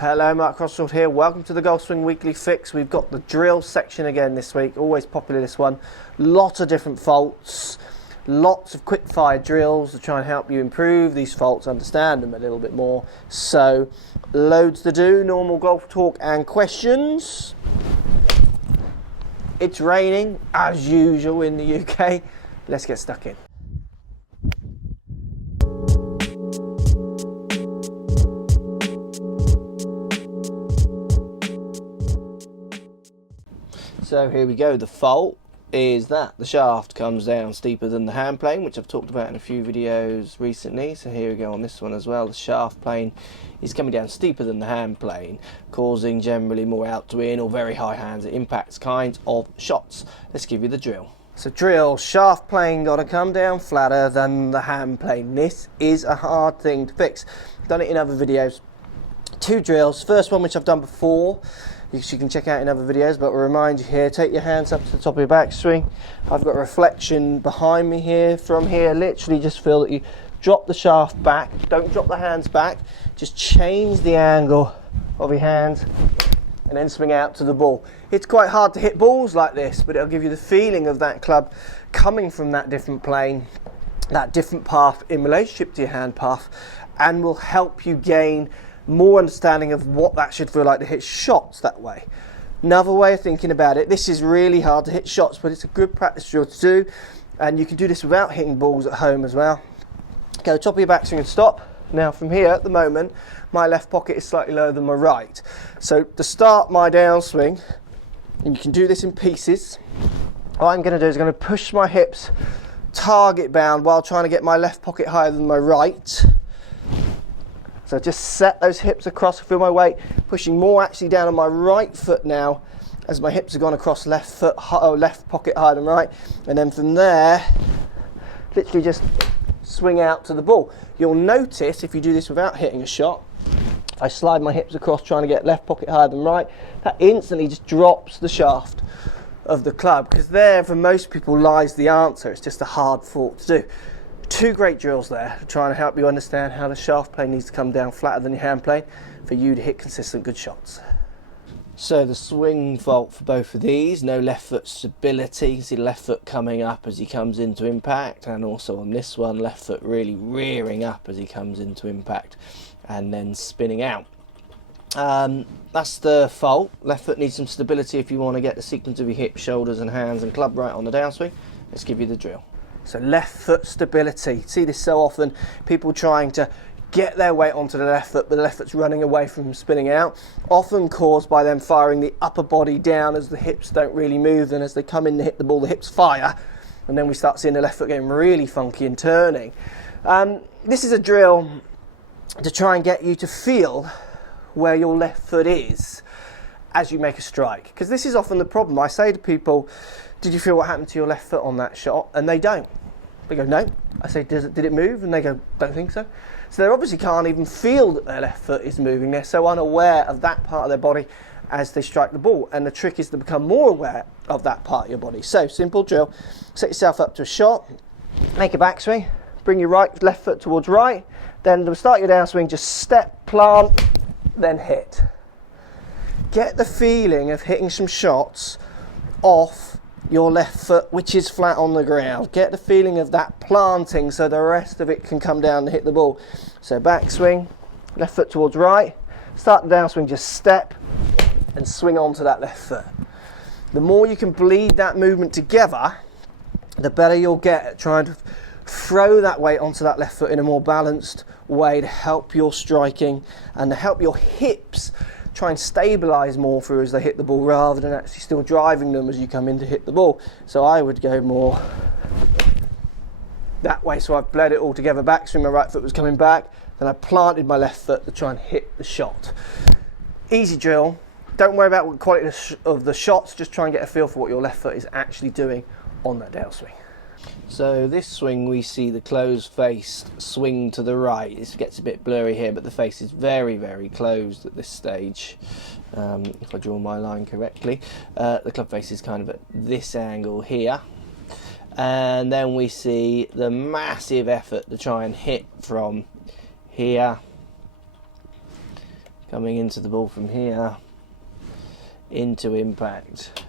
Hello, Mark Crossfield here. Welcome to the Golf Swing Weekly Fix. We've got the drill section again this week. Always popular, this one. Lots of different faults, lots of quick fire drills to try and help you improve these faults, understand them a little bit more. So, loads to do, normal golf talk and questions. It's raining, as usual in the UK. Let's get stuck in. So here we go. The fault is that the shaft comes down steeper than the hand plane, which I've talked about in a few videos recently. So here we go on this one as well. The shaft plane is coming down steeper than the hand plane, causing generally more out to in or very high hands at impacts kinds of shots. Let's give you the drill. So drill, shaft plane got to come down flatter than the hand plane. This is a hard thing to fix. I've done it in other videos. Two drills. First one, which I've done before, which you can check out in other videos, but we'll remind you here, take your hands up to the top of your backswing. I've got a reflection behind me here. From here, literally just feel that you drop the shaft back. Don't drop the hands back. Just change the angle of your hands and then swing out to the ball. It's quite hard to hit balls like this, but it'll give you the feeling of that club coming from that different plane, that different path in relationship to your hand path, and will help you gain more understanding of what that should feel like to hit shots that way. Another way of thinking about it, this is really hard to hit shots, but it's a good practice drill to do, and you can do this without hitting balls at home as well. Go top of your backswing and stop. Now from here, at the moment, my left pocket is slightly lower than my right. So to start my downswing, and you can do this in pieces, what I'm going to do is I'm going to push my hips target bound while trying to get my left pocket higher than my right. So just set those hips across, feel my weight, pushing more actually down on my right foot now as my hips have gone across left pocket higher than right. And then from there, literally just swing out to the ball. You'll notice if you do this without hitting a shot, I slide my hips across trying to get left pocket higher than right, that instantly just drops the shaft of the club, because there for most people lies the answer. It's just a hard fault to do. Two great drills there, trying to help you understand how the shaft plane needs to come down flatter than your hand plane for you to hit consistent good shots. So the swing fault for both of these, no left foot stability. You see the left foot coming up as he comes into impact, and also on this one, left foot really rearing up as he comes into impact and then spinning out. That's the fault. Left foot needs some stability if you want to get the sequence of your hips, shoulders and hands and club right on the downswing. Let's give you the drill. So left foot stability. See this so often, people trying to get their weight onto the left foot, but the left foot's running away from spinning out, often caused by them firing the upper body down as the hips don't really move, and as they come in to hit the ball, the hips fire, and then we start seeing the left foot getting really funky and turning. This is a drill to try and get you to feel where your left foot is as you make a strike, because this is often the problem. I say to people, did you feel what happened to your left foot on that shot? And they don't. They go, no. I say, did it move? And they go, don't think so. So they obviously can't even feel that their left foot is moving. They're so unaware of that part of their body as they strike the ball. And the trick is to become more aware of that part of your body. So simple drill. Set yourself up to a shot. Make a backswing. Bring your left foot towards right. Then to start your downswing, just step, plant, then hit. Get the feeling of hitting some shots off your left foot, which is flat on the ground. Get the feeling of that planting so the rest of it can come down and hit the ball. So backswing, left foot towards right, start the downswing, just step and swing onto that left foot. The more you can bleed that movement together, the better you'll get at trying to throw that weight onto that left foot in a more balanced way to help your striking and to help your hips try and stabilize more through as they hit the ball, rather than actually still driving them as you come in to hit the ball. So I would go more that way. So I've bled it all together. Backswing, my right foot was coming back, then I planted my left foot to try and hit the shot. Easy drill. Don't worry about what quality of the shots, just try and get a feel for what your left foot is actually doing on that downswing. So this swing, we see the closed face swing to the right. This gets a bit blurry here, but the face is very, very closed at this stage. If I draw my line correctly, the club face is kind of at this angle here. And then we see the massive effort to try and hit from here coming into the ball from here, into impact,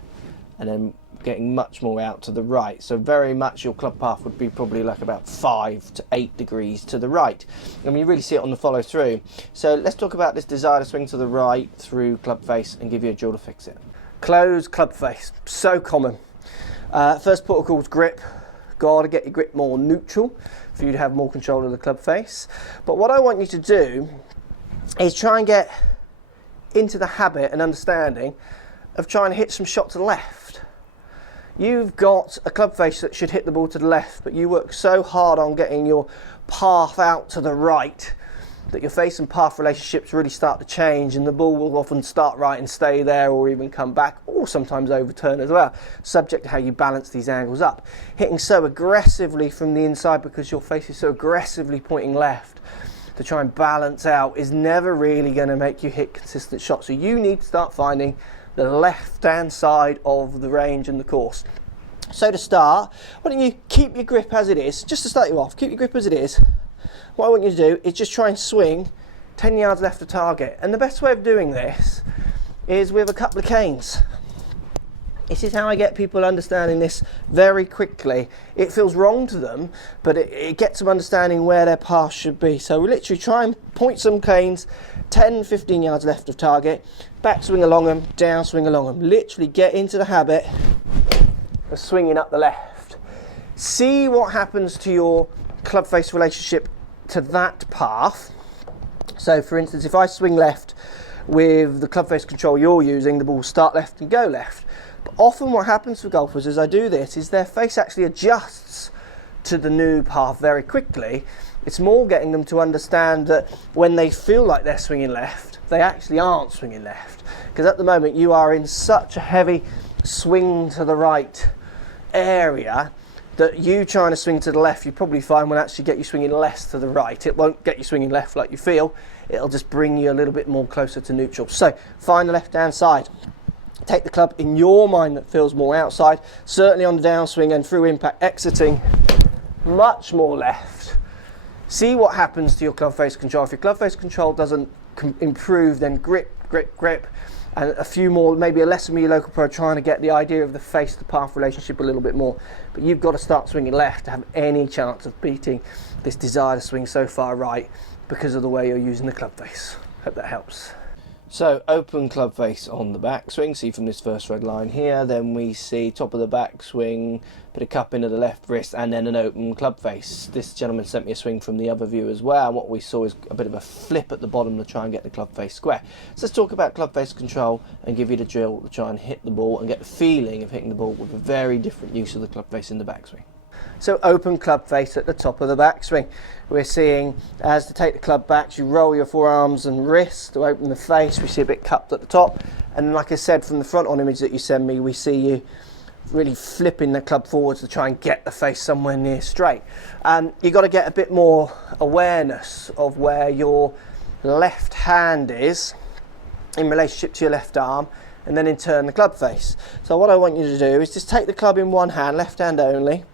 and then getting much more out to the right. So very much your club path would be probably like about 5 to 8 degrees to the right. And you really see it on the follow through. So let's talk about this desire to swing to the right through club face and give you a drill to fix it. Close club face, so common. First protocol is grip. Got to get your grip more neutral for you to have more control of the club face. But what I want you to do is try and get into the habit and understanding of trying to hit some shot to the left. You've got a club face that should hit the ball to the left, but you work so hard on getting your path out to the right that your face and path relationships really start to change, and the ball will often start right and stay there, or even come back, or sometimes overturn as well, subject to how you balance these angles up. Hitting so aggressively from the inside because your face is so aggressively pointing left to try and balance out is never really going to make you hit consistent shots. So you need to start finding the left-hand side of the range and the course. So to start, why don't you keep your grip as it is, just to start you off, keep your grip as it is. What I want you to do is just try and swing 10 yards left of target. And the best way of doing this is with a couple of canes. This is how I get people understanding this very quickly. It feels wrong to them, but it gets them understanding where their path should be. So we literally try and point some canes 10, 15 yards left of target, backswing along them, downswing along them. Literally get into the habit of swinging up the left. See what happens to your club face relationship to that path. So for instance, if I swing left with the club face control you're using, the ball will start left and go left. But often what happens for golfers as I do this is their face actually adjusts to the new path very quickly. It's more getting them to understand that when they feel like they're swinging left, they actually aren't swinging left. Because at the moment you are in such a heavy swing to the right area that you trying to swing to the left, you probably find will actually get you swinging less to the right. It won't get you swinging left like you feel. It'll just bring you a little bit more closer to neutral. So find the left-hand side. Take the club in your mind that feels more outside, certainly on the downswing and through impact, exiting much more left. See what happens to your club face control. If your club face control doesn't improve, then grip, grip, grip. And a few more, maybe a lesson with your local pro, trying to get the idea of the face to path relationship a little bit more. But you've got to start swinging left to have any chance of beating this desire to swing so far right because of the way you're using the club face. Hope that helps. So open club face on the backswing, see from this first red line here, then we see top of the backswing, put a cup into the left wrist and then an open club face. This gentleman sent me a swing from the other view as well, and what we saw is a bit of a flip at the bottom to try and get the club face square. So let's talk about club face control and give you the drill to try and hit the ball and get the feeling of hitting the ball with a very different use of the club face in the backswing. So open club face at the top of the backswing. We're seeing as to take the club back, you roll your forearms and wrists to open the face. We see a bit cupped at the top. And like I said, from the front on image that you send me, we see you really flipping the club forwards to try and get the face somewhere near straight. You've got to get a bit more awareness of where your left hand is in relationship to your left arm, and then in turn the club face. So what I want you to do is just take the club in one hand, left hand only,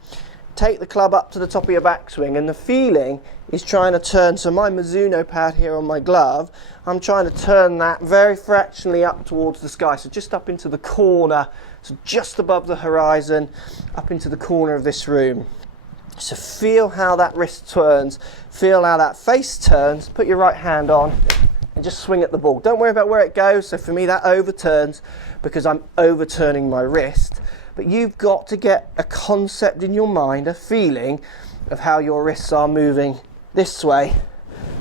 take the club up to the top of your backswing, and the feeling is trying to turn, so my Mizuno pad here on my glove, I'm trying to turn that very fractionally up towards the sky, so just up into the corner, so just above the horizon, up into the corner of this room. So feel how that wrist turns, feel how that face turns, put your right hand on and just swing at the ball. Don't worry about where it goes, so for me that overturns because I'm overturning my wrist. But you've got to get a concept in your mind, a feeling of how your wrists are moving this way,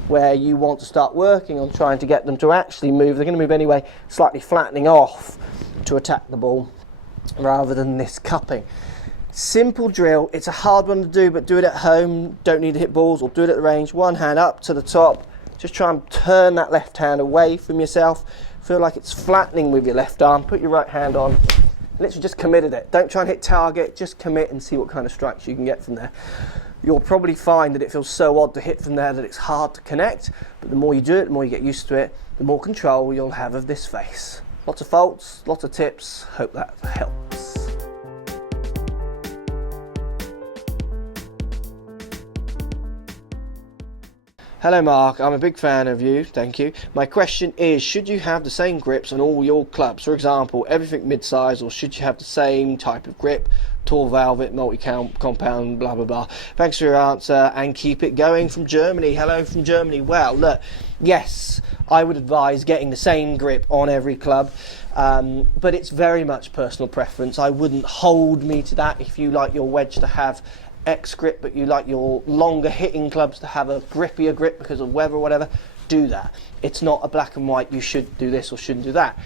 where you want to start working on trying to get them to actually move. They're going to move anyway, slightly flattening off to attack the ball rather than this cupping. Simple drill. It's a hard one to do, but do it at home. Don't need to hit balls, or do it at the range. One hand up to the top. Just try and turn that left hand away from yourself. Feel like it's flattening with your left arm. Put your right hand on. Literally just committed it. Don't try and hit target, just commit and see what kind of strikes you can get from there. You'll probably find that it feels so odd to hit from there that it's hard to connect, but the more you do it, the more you get used to it, the more control you'll have of this face. Lots of faults, lots of tips. Hope that helps. Hello Mark, I'm a big fan of you, thank you. My question is, should you have the same grips on all your clubs? For example, everything mid-size, or should you have the same type of grip? Tall velvet, multi-compound, blah blah blah. Thanks for your answer and keep it going from Germany. Hello from Germany. Well, look, yes, I would advise getting the same grip on every club, but it's very much personal preference. I wouldn't hold me to that. If you like your wedge to have X grip, but you like your longer hitting clubs to have a grippier grip because of weather or whatever, do that. It's not a black and white, you should do this or shouldn't do that.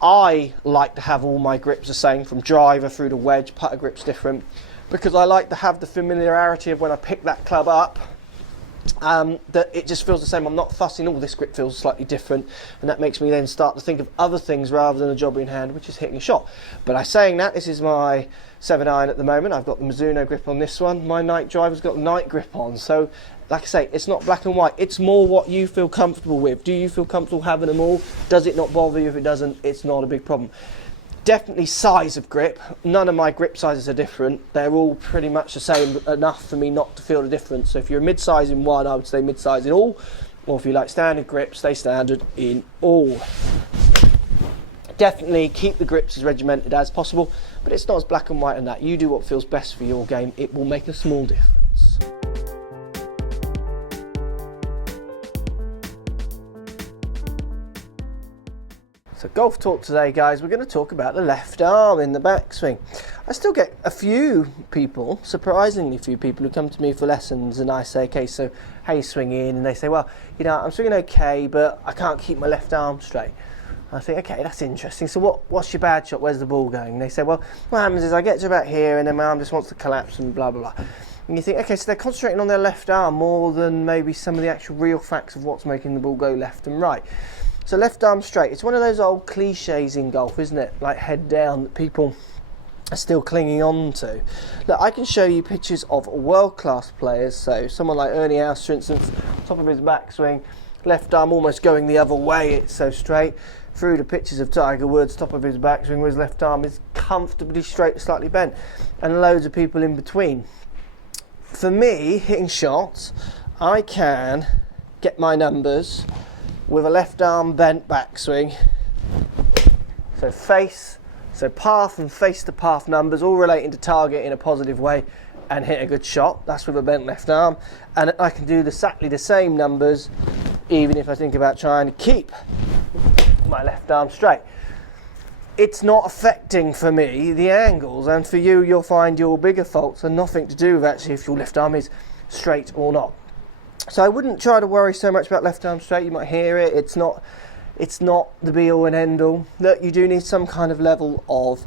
I like to have all my grips the same, from driver through to wedge. Putter grip's different, because I like to have the familiarity of when I pick that club up, that it just feels the same. I'm not fussing, this grip feels slightly different, and that makes me then start to think of other things rather than a job in hand, which is hitting a shot. But saying that, this is my 7-iron at the moment. I've got the Mizuno grip on this one. My night driver's got the night grip on. So like I say, it's not black and white. It's more what you feel comfortable with. Do you feel comfortable having them all? Does it not bother you? If it doesn't, it's not a big problem. Definitely size of grip. None of my grip sizes are different. They're all pretty much the same, enough for me not to feel the difference. So if you're mid-size in one, I would say mid-size in all. Or if you like standard grip, stay standard in all. Definitely keep the grips as regimented as possible, but it's not as black and white in that. You do what feels best for your game. It will make a small difference. So golf talk today, guys, we're going to talk about the left arm in the backswing. I still get a few people, surprisingly few people, who come to me for lessons, and I say, okay, so how you swing in? And they say, well, you know, I'm swinging okay, but I can't keep my left arm straight. I think, okay, that's interesting. So what's your bad shot? Where's the ball going? And they say, well, what happens is I get to about here and then my arm just wants to collapse and blah, blah, blah. And you think, okay, so they're concentrating on their left arm more than maybe some of the actual real facts of what's making the ball go left and right. So left arm straight, it's one of those old cliches in golf, isn't it? Like head down, that people are still clinging on to. Look, I can show you pictures of world-class players. So someone like Ernie House, for instance, top of his backswing, left arm almost going the other way, it's so straight. Through the pictures of Tiger Woods, top of his backswing, where his left arm is comfortably straight, slightly bent, and loads of people in between. For me, hitting shots, I can get my numbers with a left arm bent backswing. So face, so path and face to path numbers, all relating to target in a positive way, and hit a good shot. That's with a bent left arm. And I can do exactly the same numbers, even if I think about trying to keep my left arm straight. It's not affecting, for me, the angles, and for you, you'll find your bigger faults are nothing to do with actually if your left arm is straight or not. So I wouldn't try to worry so much about left arm straight. You might hear it, it's not the be all and end all. Look, you do need some kind of level of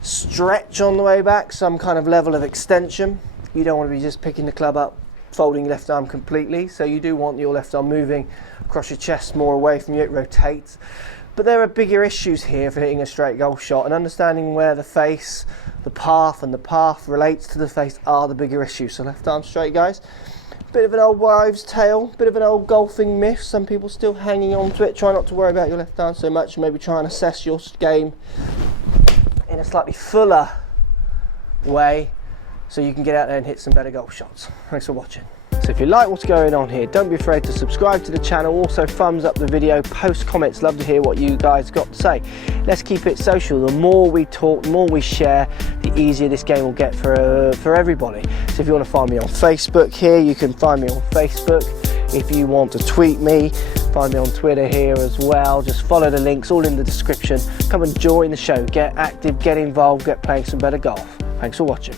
stretch on the way back, some kind of level of extension. You don't want to be just picking the club up, folding your left arm completely. So you do want your left arm moving across your chest, more away from you, it rotates. But there are bigger issues here for hitting a straight golf shot, and understanding where the face, the path, and the path relates to the face are the bigger issues. So left arm straight, guys. Bit of an old wives' tale, bit of an old golfing myth. Some people still hanging on to it. Try not to worry about your left arm so much, and maybe try and assess your game in a slightly fuller way so you can get out there and hit some better golf shots. Thanks for watching. So if you like what's going on here, don't be afraid to subscribe to the channel. Also thumbs up the video, post comments, love to hear what you guys got to say. Let's keep it social. The more we talk, the more we share, the easier this game will get for everybody. So if you want to find me on Facebook here, you can find me on Facebook. If you want to tweet me, find me on Twitter here as well. Just follow the links, all in the description. Come and join the show, get active, get involved, get playing some better golf. Thanks for watching.